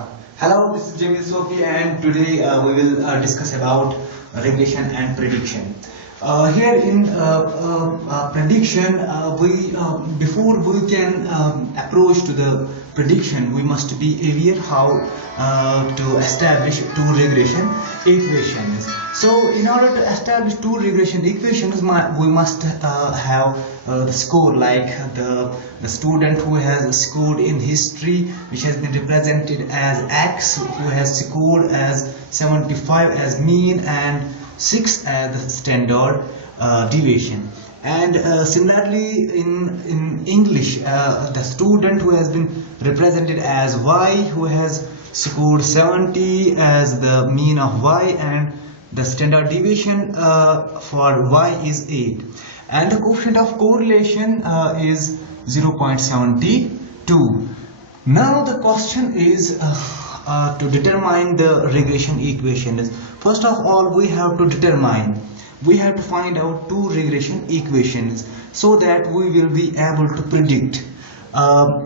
Hello, this is Jamil Sophie, and today we will discuss about regression and prediction. Here in prediction, we before we can approach to the prediction, we must be aware how to establish two regression equations. So, in order to establish two regression equations, we must have the score, like the student who has scored in history, which has been represented as X, who has scored as 75 as mean and 6 as the standard deviation. And similarly in English, the student who has been represented as Y, who has scored 70 as the mean of Y, and the standard deviation for Y is 8, and the coefficient of correlation is 0.72. Now the question is to determine the regression equation. First of all, we have to find out two regression equations so that we will be able to predict. The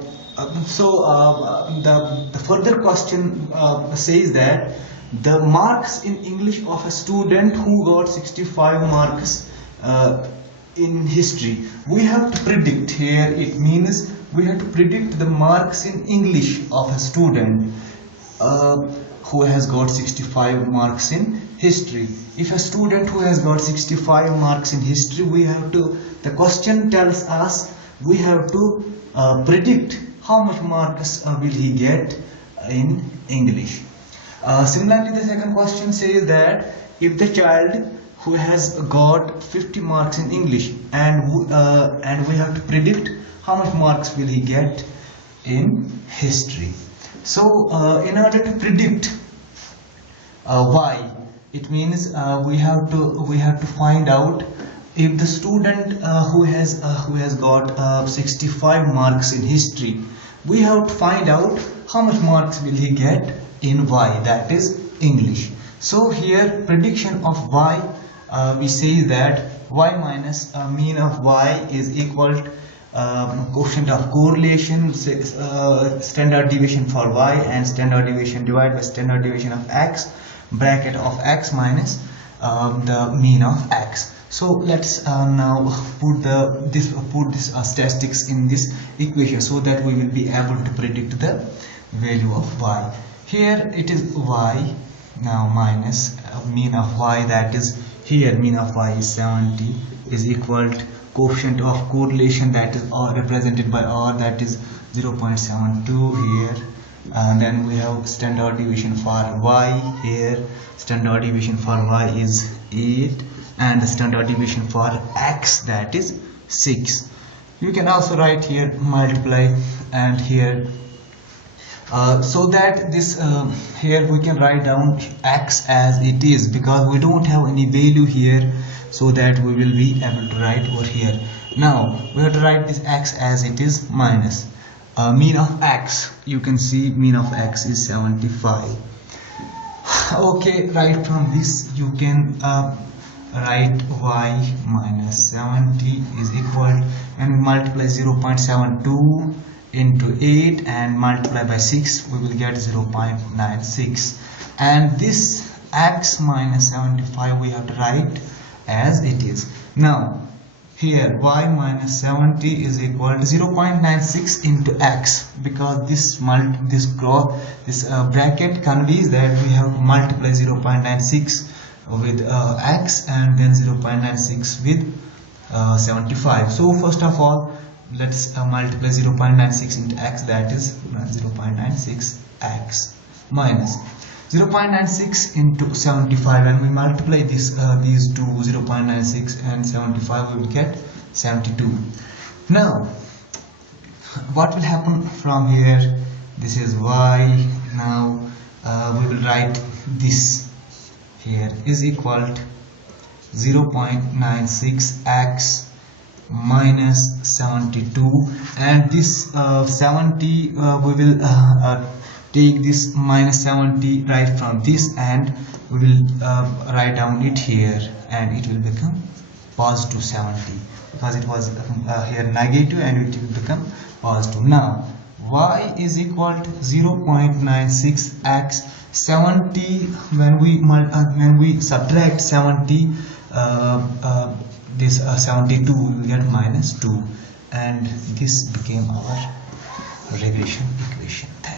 further question says that the marks in English of a student who got 65 marks in history, we have to predict. Here it means we have to predict the marks in English of a student who has got 65 marks in history. If a student who has got 65 marks in history, the question tells us we have to predict how much marks will he get in English. Similarly, the second question says that if the child who has got 50 marks in English, and we have to predict how much marks will he get in history. So in order to predict Y, it means we have to find out if the student who has got 65 marks in history, we have to find out how much marks will he get in Y, that is English. So here prediction of Y, we say that Y minus mean of Y is equal to coefficient of correlation, standard deviation for Y, and standard deviation divided by standard deviation of X, bracket of X minus the mean of X. So let's now put this statistics in this equation so that we will be able to predict the value of Y. Here it is Y now minus mean of Y, that is here mean of Y is 70, is equal to coefficient of correlation, that is R, represented by R, that is 0.72 here, and then we have standard deviation for Y. Here standard deviation for Y is 8, and the standard deviation for X, that is 6. You can also write here multiply, and here so that this here we can write down X as it is, because we don't have any value here, so that we will be able to write over here. Now we have to write this X as it is minus mean of X. You can see mean of X is 75. Okay, right from this you can write Y minus 70 is equal, and multiply 0.72 into 8 and multiply by 6, we will get 0.96, and this X minus 75 we have to write as it is. Now here Y minus 70 is equal to 0.96 into X, because this bracket conveys that we have to multiply 0.96 with X and then 0.96 with 75. So first of all, let's multiply 0.96 into X, that is 0.96 X minus 0.96 into 75, and we multiply these two, 0.96 and 75, we will get 72. Now what will happen from here? This is Y. Now we will write this here is equal to 0.96 X minus 72, and this 70 we will take this minus 70 right from this, and we will write down it here, and it will become positive 70, because it was here negative, and it will become positive. Now y is equal to 0.96x 70. When we subtract 70, this 72, we will get -2, and this became our regression equation.